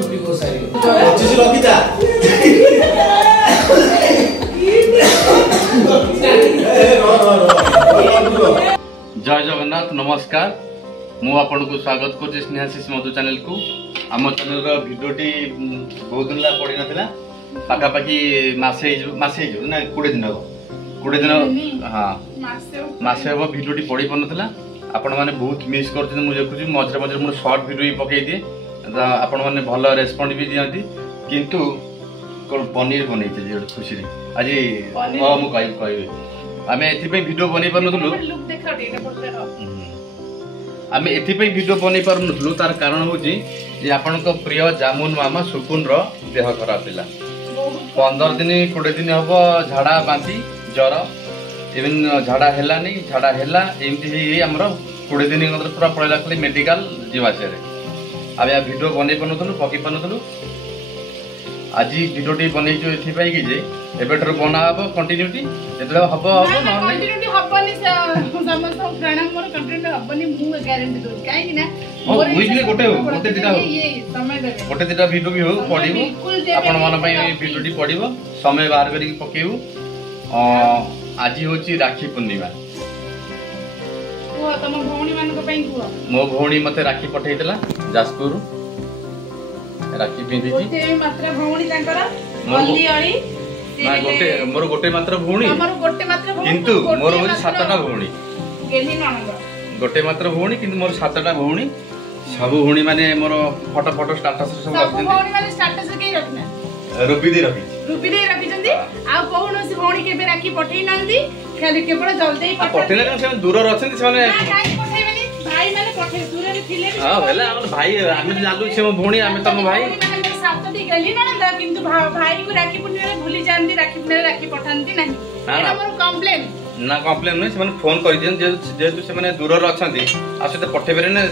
छुट्टी को सारी चिसु लकिता जय जगन्नाथ नमस्कार मु आपन को स्वागत कर स्नेहाशीष मधु चैनल को आम चैनल भिडियोटी बहुत दिन ला पड़ी नथिला पाखापाखि मासे ना 20 दिन हो 20 दिन हाँ मासे हम भिडियोटी पड़ी पारना आपण मैंने बहुत मिस कर देखुची मझे मझे मुझे सर्ट भिडियो पकई दिए आपण मैंने भल रेस्पॉन्ड भी दियंती किंतु पनीर बनई खुशी आज मुझे आम ए भिडियो बन पार्लु आम ए भिडियो बन पार्लु तार कारण हूँ आपण प्रिय जामुन मामा सुकुन देह खराब था 15 दिन 20 दिन हम झाड़ा बांती ज्वर इवन झाड़ा है झाड़ा है एमती आमर 20 दिन पूरा पड़ेगा मेडिकल जीवासे आम या भिडियो बन पार्लु पकई पार्लु आज भिडियोटी बनईचु एथिपाई कि जे एबेटर बना हबो कंटिन्यूटी जेतले हबो हबो न कंटिन्यूटी हबनी समस्त प्राणायाम मोर कंटिन्यूटी हबनी मु गारंटी दो काहे कि ना मोर वीकली गोटे दिटा हो ये समय देबे गोटे दिटा वीडियो भी हो पडिबो आपण मन पई वीडियोटी पडिबो समय बाहर करी पकेबो आज होची राखी पूर्णिमा ओ तम भौणी मान को पई को मो भौणी मते राखी पठैतला जाजपुर राखी पिंदी जी गोटे मात्र भौणी तांकर हल्दी अळी ना गोटे मात्र भौणी किंतु मोर होय 7टा भौणी गेली ननद गोटे मात्र भौणी किंतु मोर 7टा भौणी सब भौणी माने मोर फोटो स्टेटस सब रखते भौणी माने स्टेटस के रखना रूपी दे रखी जंदी आ कोन से भौणी के बे राखी पठै नंदी खाली केवल जल्दी पठैले से दूर रछन से माने भाई माने पठे दूर रे थिले हां भेला हमर भाई आमे जालु छे मो भौणी आमे तम भाई माने सातटी गली ननद किंतु भाई को राखी पुन्ने भूली जानती राखी पुन्ने राखी पठानती नहीं एटा मोर कंप्लेन ना कंप्लेन नै से माने फोन कर दियन जेतु से माने दूर रे अछंती आ से पठे बेरे ने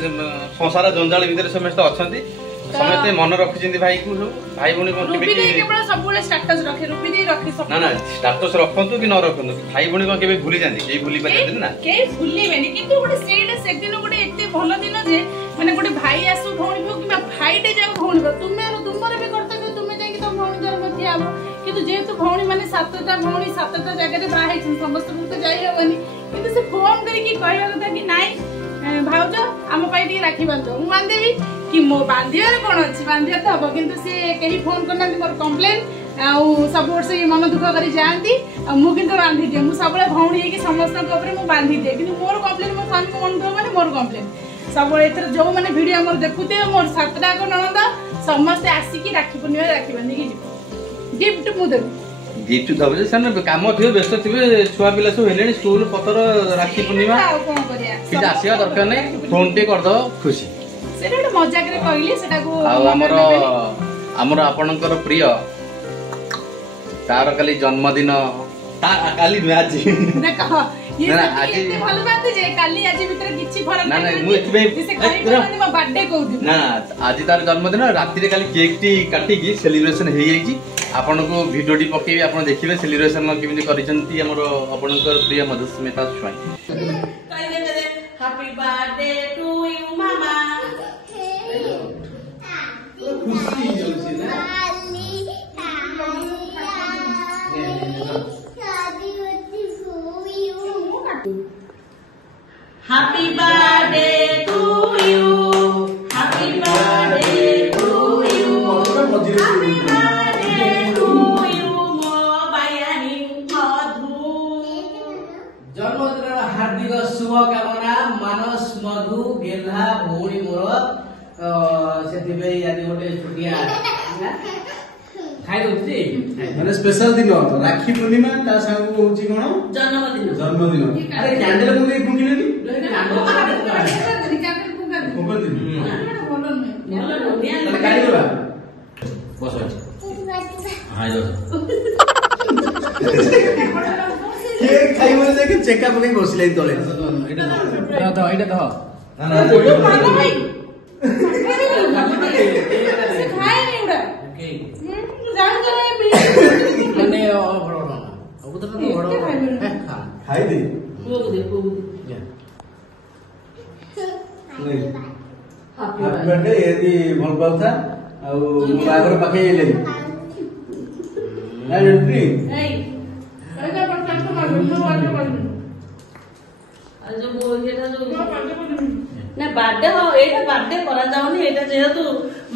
संसार जंजाल भीतर समस्त अछंती समते मन रखि जिंदी भाई को भाई भौणी कोन केबे के केवल सब बोले स्टेटस रखे रूपी दे रखे सब ना स्टेटस रखंतु कि न रखंतु भाई भौणी कोन केबे भूली जानती के भूली पाते ना के भूली बेनी किंतु गोटे सेड से दिन गोटे एते भलो दिन जे माने गोटे भाई आसु भौणी भो कि भाई डे जाऊ भौणी भो तुमर भी कर्तव्य तुमे जाई कि तुम भौणी दर मथि आबो किंतु जेतु भौणी माने 7टा भौणी 7टा जगह रे बाहे छ समस्त को तो जाई हेबनी किंतु से फोन करी कि कहया कथा कि नाइ भाउज आम पाई टी राखी बांधो मु मान देबी कि मो बांधिया रे कोन अछि बांधिया त हबो किंतु से केही फोन करना मोर कंप्लेन आ सब वर्ष मन दुख करी जानती मु किंतु बांधी दे मु सबले भौणी कि समस्त को ऊपर मु बांधी दे किंतु मोर कंप्लेन मो स्वामी को मन दो माने मोर कंप्लेन सब एथर जो माने वीडियो हमर देखुते मोर 7टा को ननद समस्त आसी कि राखी पूर्णिमा राखी बांधी कि गिफ्ट मु दे गिफ्ट दबे सन काम थियो व्यस्त थिबे छुआ पिला सब हेलेनी स्कूल पतर राखी पूर्णिमा कोन करिया कि आसीया दरकार नै फोन टे कर दो खुशी सेटा मजाक रे कहली सेटा को हमर आपनकर प्रिय तार काली जन्मदिन काली आज देखो ये आज भलो बात जे काली आज भीतर किछि फरक ना ना मु एतबे बर्थडे कहू ना आज तार जन्मदिन राति रे काली केक टी काटी की सेलिब्रेशन हे जाई छी आपन को वीडियो टी पकेबी आपन देखिबे सेलिब्रेशन केमिति करिसंती हमर आपनकर प्रिय मधुस्मिता स्वाई कहि दे हैप्पी बर्थडे टू यू मामा खुशी होसी ना Happy birthday to you. Happy birthday to you. Happy birthday to you. Mo bayani madhu. जन्मदिन हार्दिक शुभकामना मानस मधु गेल्हा भौणी मोर सेथिबे यादी गोटे छुटिया खाइ दोछि माने स्पेशल दिन राखी पूर्णिमा ता संग होछि कोन जन्मदिन अरे कैंडल मुले कुंगिलेनी चेकअप बसले तले खाई दे हैप्पी बर्थडे यदि भल पाउथा ଆଉ ବାହାଘର ପାଖେଇ ଆଇଲାଣି ନା ରୁଟି ଏଇ ଏଇଟା ପଚାର ତ ମାଗୁନ ବାଡେ କରିବି ଆଉ ଯୋଉ ଏଟା ଯୋଉ ନା ବାଡେ ଏଇଟା ବାଡେ କରାଯାଉନି ଏଇଟା ଯେହେତୁ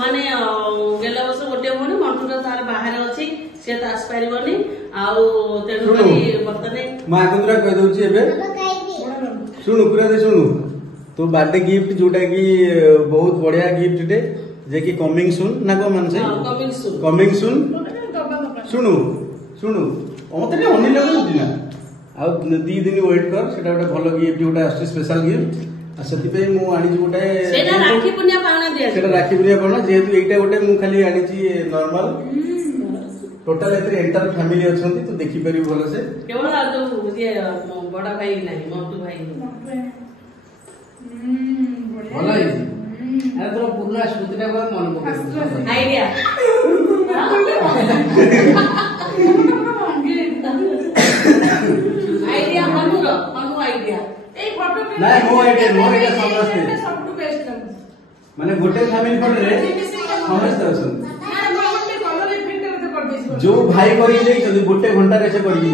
ମାନେ ଗେଲ ବର୍ଷ ଗୋଟିଏ ଭଉଣୀ ମଣ୍ଟୁଟା ତାର ବାହାରେ ଅଛି ସେ ତ ଆସିପାରିବନି ଆଉ ତେଣୁ କରି ବର୍ତ୍ତମାନ ମୁଁ ଆଗତୁରା କହିଦଉଛି ଏବେ ଶୁଣୁ ପୁରା ଶୁଣୁ ତୋ ବାର୍ଥଡେ गिफ्ट जोटा कि बहुत बढ़िया गिफ्ट टे जे कि कमिंग सुन ना को मानसे कमिंग सुन शुणु शुणु मत अनिल लगुच ना आ 2 दिन वेट कर सेटा गोटे भल गिफ्ट गोटे आछे स्पेशल गिफ्ट आ सेति पे मु आनी गोटे सेटा राखी पुण्य पावना दिया सेटा राखी पुण्य पावना जेहेतु एटा गोटे मु खाली आनी ची नॉर्मल टोटल एथरे एंटायर फैमिली अछंती तो देखि परि भलो से केवल आ जो ये बड़ा भाई नहीं मंटू भाई भलो है अरे तोर पुरा स्मृतिटा को मन पके आइडिया आइडिया मनु आइडिया ए फोटो पे नहीं मो आइडिया समझते सबटू बेस्ट माने गोटे फैमिली फोटो रे समझते अछन जो भाई करी ले गोटे घंटा रे से करी दी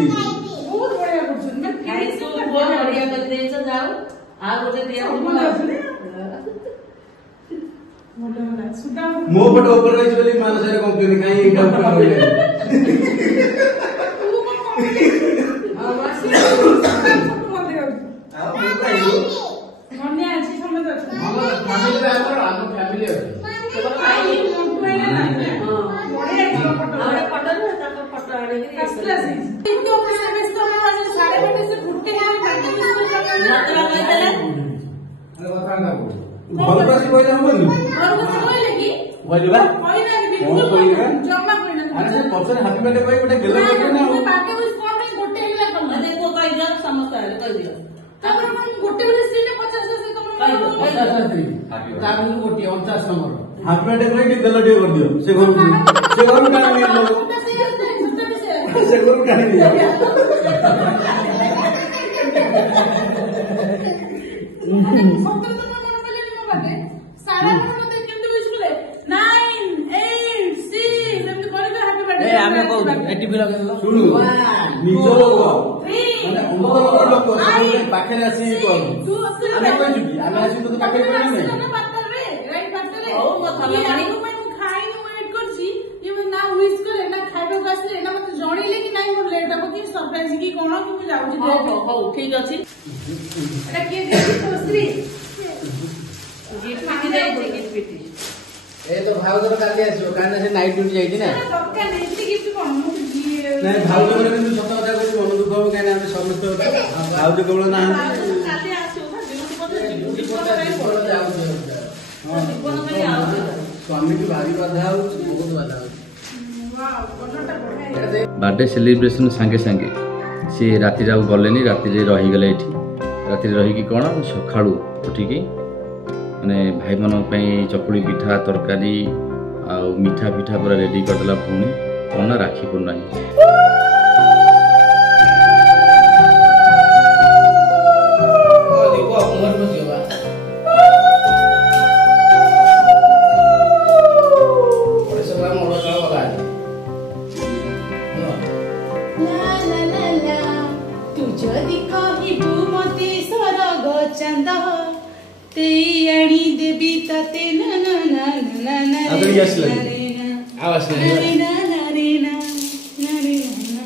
बहुत बढ़िया करछन मैं तू बहुत बढ़िया कर दे छ जाओ आ गोटे दिया मो फोटो ऊपर रही बोली मानस रे कंप्लेन काई एटा ऊपर रही हां बस आ मन्ने अछि समय तो हम फैमिली रे हम फैमिली है तो भाई फोटो है ना हां बढ़िया फोटो अरे फोटो ना ताको फोटो आने के क्लास इनको ऑफिस में व्यस्त होने वाले सारे बेटे से फुटके हैं पार्टी में मतलब कहते हैं अरे बता ना घर पास कोइला हम बंद और वो कोई लगी बोली बा कोई ना बिल्कुल जमा कोई ना अरे से पछन हैप्पी बर्थडे कोई गोटे गेलो कोइ ना बाकी उस फोन में गोटे हिला कर देखो कहि दियो समस्त आले कहि दियो तापर हम गोटे वाले स्त्री ने 50 से कम कहि दियो 50 स्त्री ता बिनु गोटे 49 नंबर हैप्पी बर्थडे कोइ गेलो डे कर दियो से घर का नहीं लोग से घर का नहीं सारा मते केमते बिस्कुले 9 8 6 सेमते करबे हैप्पी बर्थडे ए हमें को एटीपी लगे सुनु निजो लोग माने अंदर लोग सब पाखे आसी को हमें कोइ जुबी हमें आसी तो पाखे कोइ नहीं राइट बाटरे ओ मत हमें पानी को मैं खाई नु वेट करछी ये मैं ना विश करे ना खाइबे आसले ना मते जणीले कि नहीं मोर लेट हो कि सरप्राइज की कोन कि मैं जाउची हो ठीक अछि एटा के तो स्त्री गिफ्ट की जाई गिफ्ट पेटी ए तो भाउजर काली आसीओ काना से नाइट ड्यूटी जाईती ना सबका नहीं गिफ्ट कोन मु नहीं भाउजर কিন্তু সত্য কথা কইছি মন দুঃখ হবে কানে আমি সমস্ত ভাউজ কেবল না কালি আসিও না ডিউটি পরে যাউছি हां জীবন में आउछ स्वामी की भारी बाधा हो बहुत बाधा हो वाह कोनटा बढ़िया बर्थडे सेलिब्रेशन संगे संगे सी राति जाऊ गलेनी राति रे रही गले एठी राति रही की कोन सखाळू उठिकी माने भाई मन पई चकुली पिठा तरकारी आ मीठा पिठा पूरा रेडी कर देला पुणी कोन राखी को नहीं देखो उमर में जीवा और सब हम और चला वाला है ला ला ला ला तू जदि कहिबू मते सरग चंद तेयाणी देवी तते न न न न न आदर यस लगे आवाज नहीं ना ना रे ना ना रे ना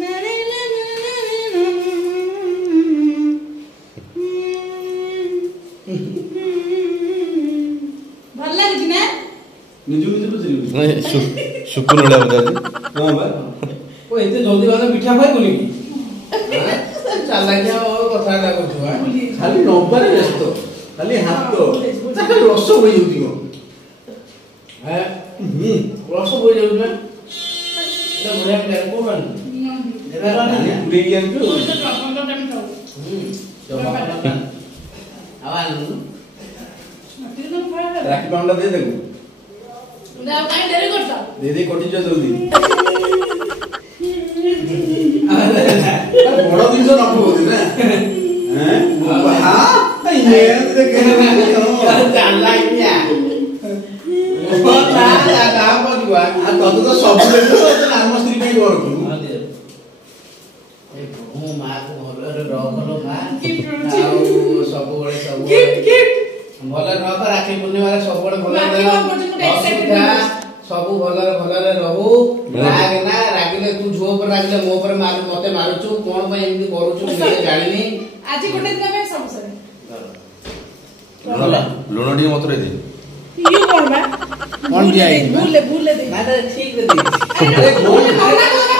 ना रे ना भल लागे ना निजु निजु बुझली सुकुन उड़ा बता दे हां बा ओ एते जल्दी वाला पिठा खाइ बोली की चालाकिया ओ कथा लागो छुआ खाली नंबर व्यस्त खाली हाथ तो ताके रस होई जाउतियो है रस होई जाउ ना एटा बढ़िया प्लान को मान एटा ना बिगियान को आवाज राखी पाउंडा दे देखो ना काई देरी करता दे दे कोटी जो जल्दी बड़ा दिन से नपो होती ना हैं हां ये देख चाला क्या ତତେ ତ ସବୁ ଦେଖୁଛ ଆମ ସ୍ତ୍ରୀ ପାଇଁ କରୁଛୁ ମୋ ମାକୁ ଭଲରେ ରଖଲୋ ମା ଆଉ ସବୁବେଳେ ଭଲରେ ରଖ ରାକ୍ଷୀ ପୂର୍ଣ୍ଣିମାରେ ସବୁବେଳେ ଭଲରେ ସବୁ ଭଲରେ ରହୁ ରାଗ ନା ରାଗିଲେ ତୁ ଝୁଅ ଉପରେ ରାଗିଲେ ମୋ ଉପରେ ମତେ ମାରୁଛୁ କଣ ପାଇଁ ଏମିତି କରୁଛୁ ମୁଁ ଜାଣିନି ଆଜି ଗୋଟେ ଦିନ ପାଇଁ ସବୁ ସରେ ଲୁଣ ଟିକେ ମତେ ଦେ ଇଏ କଣ ବା କଣ ଦିଆ ଭୁଲେ ଦେ ନା ଠିକ ଦେ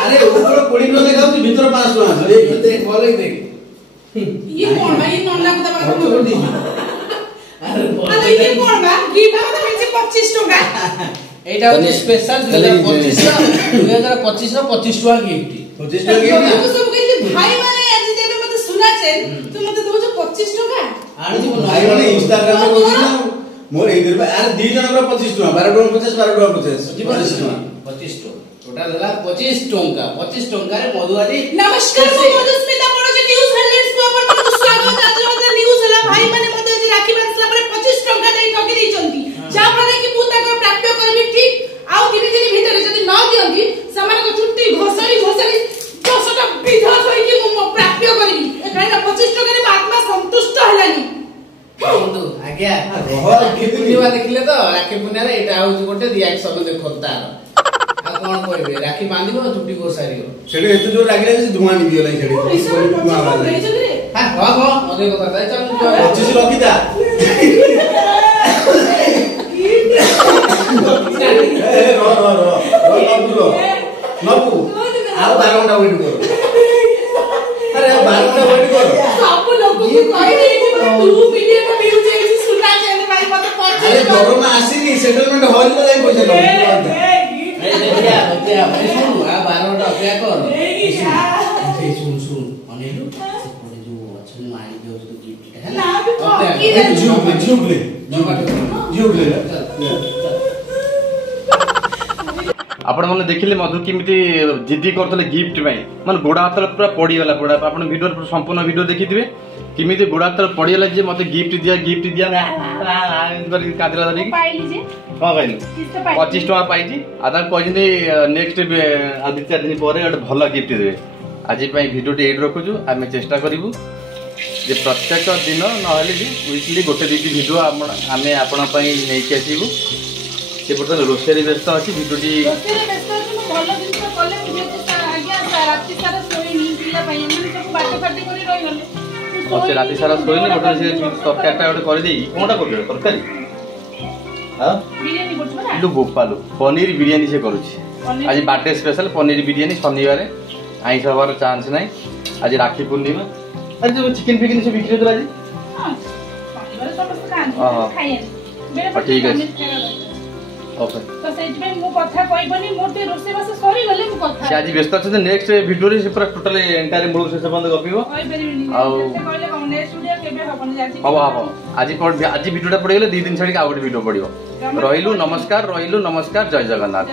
ଆରେ ଉପର 20 ଟଙ୍କା ଖାଉଛୁ ଭିତର 5 ଟଙ୍କା ଦେ ଭଲ ଦେ ଇଏ କଣ ବା ଇଏ ନନା କୁ ଦବା କଥା ଆରେ ଇଏ କଣ ବା ଗିଫ୍ଟ ମତେ ମିଳିଛି 25 ଟଙ୍କା এইটা হচ্ছে স্পেশাল 2025 র 25 টଙ୍କା গিফট 25 টଙ୍କା গিফট ମୁଁ ସବୁ କହିଲି ଭାଇ ମାନେ ଆଜି ଦେବେ ମତେ ସୁନାଚେନ ତୁ ମତେ ଦଉଛ 25 ଟଙ୍କା ଆଣି ଯିବ ଭାଇ ମାନେ ଇନଷ୍ଟାଗ୍ରାମ ରେ କହୁଛି ନା ମୋର ଏଇ ଦିନ ଆରେ ଦି ଜଣଙ୍କର 25 ଟଙ୍କା 12 ଟଙ୍କା 50 ଯିବ 25 ଟଙ୍କା ଟୋଟାଲ ହେଲା 25 ଟଙ୍କାରେ ମଧୁଆଜି ନମସ୍କାର ମୁଁ ମଧୁସ୍ମିତା ପଡୁଛି ନ୍ୟୁଜ ହେଡଲାଇନ୍ସ କୁ ଆପଣଙ୍କୁ ସ୍ୱାଗତ ଆଜି ନ୍ୟୁଜ ହେଲା ଭାଇ ମାନେ ମତେ ଆଜି ରାକ୍ଷୀ ବାନ୍ଧିଲା ପରେ 25 ଟଙ୍କା ଦେଇ ଠକି ଦେଇଛନ୍ତି ଯାହା ଫଳରେ କି ମୁଁ ତାଙ୍କର ପ୍ରାପ୍ୟ କରିବି ଠିକ ଆଉ 3 ଦିନ ଭିତରେ ଯଦି ନ ଦିଅନ୍ତି ସେମାନଙ୍କ ଚୁଟି ଘଷଳି 10ଟା ବିଧା ହୋଇକି ମୁଁ ପ୍ରାପ୍ୟ କରିବି କାହିଁକି 25 ଟଙ୍କାରେ ଆତ୍ମା ସନ୍ତୁଷ୍ଟ ହେଲାନି ବন্ধୁ ଆଜ୍ଞା ରାକ୍ଷୀ ପୂର୍ଣ୍ଣିମା ଦେଖିଲେ ତ ରାକ୍ଷୀ ପୂର୍ଣ୍ଣିମାରେ ଏଇଟା ହଉଛି ଗୋଟେ ରିଆକ୍ସନ ଦେଖ ତାର ଆଉ କଣ କହିବେ ରାକ୍ଷୀ ବାନ୍ଧିବ ଚୁଟି ଘଷାରିବ ସେଠି ଏତେ ଜୋର ଲାଗିଲା ଯେ ଧୂଆଁ ନିଭିଗଲା ସେଠି ଧୂଆଁ ବାହାରିଲା ହଁ ମତେ କଥା ଚାଲ 25 ରଖିଦା ନବୁ ଆଉ 12 ଘଣ୍ଟା ୱେଟ୍ କର ଆରେ 12 ଘଣ୍ଟା ୱେଟ୍ କର ସବୁ ଲୋକଙ୍କୁ କହି ଦେଇଛି 2 ମିଲିୟନ ଭିଉ ହେଇଛି ସୁନା ଚେନ୍ ପାଇଁ ମତେ ଆରେ ଦରମା ଆସିନି ସେଟଲମେଣ୍ଟ ହରିଲେ ଯାଇ ପଇସା ଦବ ଏ ଦେଖିଆ ଶୁଣୁ ଆ 12 ଘଣ୍ଟା ଅପେକ୍ଷା କର ସେଇ ଶୁଣ ଅନେଇଲୁ ସେପଟେ ଯୋଉ ଅଛନ୍ତି ମାରି ଦେଉଛୁ ଗିଫ୍ଟଟା ହେଲା ଝିଅ आपण मैंने देखिले मधु केमिति जिद्दी करथले गिफ्ट में माने गोड़ा हाथ पूरा पड़ीगला गोड़ा आपण वीडियो संपूर्ण वीडियो देखिथिबे केमिति गोड़ा हाथ पड़ीगला जे मते गिफ्ट दिया कादला धरी पाइली जे हां कहली 25 टका पाइजी आदा कहजिने नेक्स्ट आ 2-4 दिन परे एक भलो गिफ्ट देबे आज पई वीडियो टे एड रखुजु आमे चेष्टा करिवु जे प्रत्येक दिन नहले भी वीकली गोटे दुटी वीडियो आमे आपण पई नै के आसीबु से बर्तन रोषेरी व्यस्त अच्छी भिडटी राति सारा शोनी बर्तन से तरकारीटा गोटे करदे कौनटा कर तरकारी बोपालू पनीर बिरियानी से करुच्ची आज बर्थडे स्पेशल पनीर बिरियानी शनिवार आईस हबार चान्स ना आज राखी पूर्णिमा आज जो चिकेन फिकेन से बिक्री होता आज ठीक है ओके तो सेज में मु कथा कहबनी मोते रोसे बस सरी गले मु कथा से आज व्यस्त छ नेक्स्ट वीडियो रे से पूरा टोटल एंटायर मूल से संबंध गपिबो कहि परिबिनी आ कहले कोन नेक्स्ट वीडियो केबे हबन जाची हबो आज वीडियोटा पड़ी गले 2 दिन छाडी आ गोटे वीडियो पड़िबो रहिलु नमस्कार जय जगन्नाथ